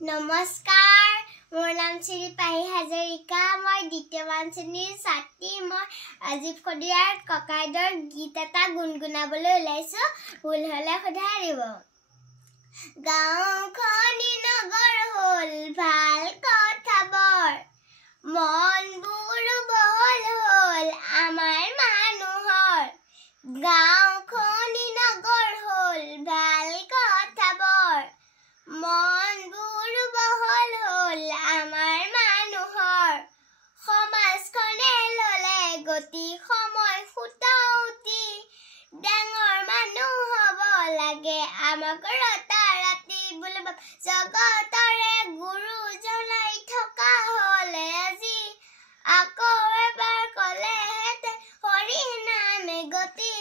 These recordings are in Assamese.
নমস্কাৰ, মোৰ নাম শ্ৰী পাহি হাজৰিকা। মই দ্বিতীয় শ্ৰেণীৰ ছাত্ৰী। মই আজি ফদিয়াৰ ককাইদেউৰ গীত এটা গুণগুণাবলৈ ওলাইছো। ভুল হলে শুধাই দিব। গাঁওখনি নগৰ হ'ল ভাল কথাবৰ, মনবোৰ বহল হ'ল আমাৰ মানুহৰ। গাঁওখনি নগৰ হ'ল ভাল কথাবৰ, মনবোৰ বহল হ'ল আমাৰ মানুহৰ। সমাজখনে ললে গতি সময় ফুটৌতি, ডাঙৰ মানুহ হব লাগে আমাক ৰাতাৰাতি। বোলে জগতৰে গুৰুজনাই থকা হলে আজি, আকৌ এবাৰ কলেহেঁতেন হৰি নামে গতি।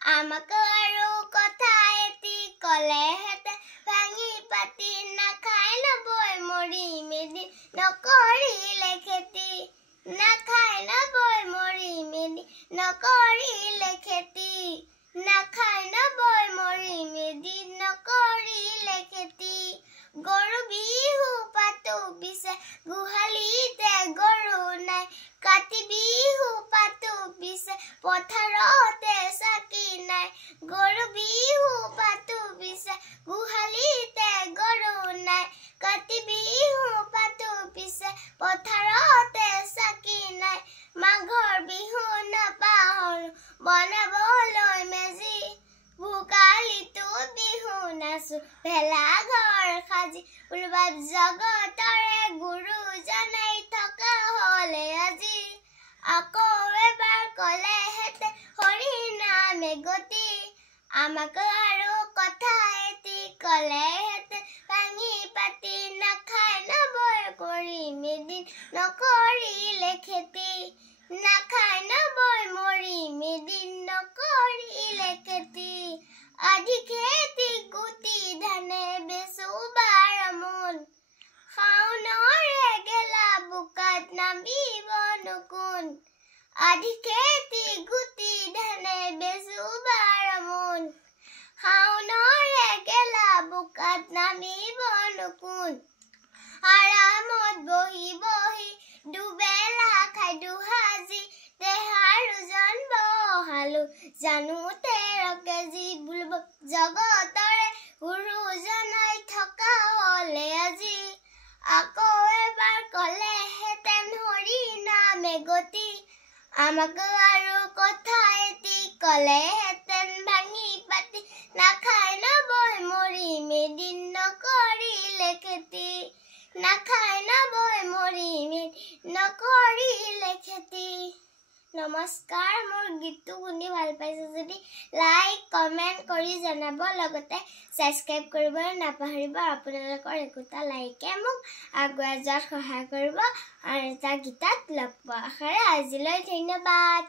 আমাক আৰু কথা এটি কলেহেঁতেন ভাঙি পাতি, নাখাই নবৈ মৰিম এদিন নকৰিলে খেতি। নাখাই নবৈ মৰিম এদিন নকৰিলে খেতি। নাখাই নবৈ মৰিম এদিন নকৰিলে খেতি। গৰু বিহু পাতো পিছে গোহালিতে গৰু নাই, কাতি বিহু পাতো পিছে পথাৰতে চাকি নাই। গৰু বিহু পাতো পিছে গোহালিতে গৰু নাই, কাতি বিহু পাতো পিছে পথাৰতে চাকি নাই। মাঘৰ বিহু নাপাহৰো বনাবলৈ মেজি, ভোগালীতো বিহু নাচো ভেলাঘৰ সাজি। জগতৰে গুৰুজনাই থকা হলে আজি, আকৌ এবাৰ কলেহেঁতেন হৰি নামে গতি। আমাক আৰু কথা এটি কলেহেঁতেন ভাঙি পাতি, নাখাই নবৈ মৰিম এদিন নকৰিলে খেতি। নাখাই নবৈ মৰিম এদিন নকৰিলে খেতি। আধি খেতি গুটি ধানে বেচো 12 মোন, শাওণৰে গেলা বোকাত নামিবনো কোন। আধি খেতি গুটি ধানে বেচো 12 মোন, শাওণৰে গেলা বোকাত নামিবনো কোন। আৰামত বহি বহি দুবেলা খাই দুসাজি, দেহাৰ ওজন বঢ়ালো জানো 13 কেজি। জগতৰে গুৰুজনাই থকা হলে আজি, আকৌ এবাৰ কলেহেঁতেন হৰি নামে গতি। আমাক আৰু কথা এটি কলেহেঁতেন ভাঙি পাতি, নাখাই নবৈ মৰিম এদিন নকৰিলে খেতি। নাখাই নবৈ মৰিম এদিন নকৰিলে খেতি। নমস্কাৰ, মোৰ গীতটো শুনি ভাল পাইছে যদি লাইক কমেণ্ট কৰি জনাব, লগতে ছাবস্ক্ৰাইব কৰিবলৈ নাপাহৰিব। আপোনালোকৰ একোটা লাইকে মোক আগুৱাই যোৱাত সহায় কৰিব। আৰু এটা গীতত লগ পোৱাৰ আশাৰে আজিলৈ ধন্যবাদ।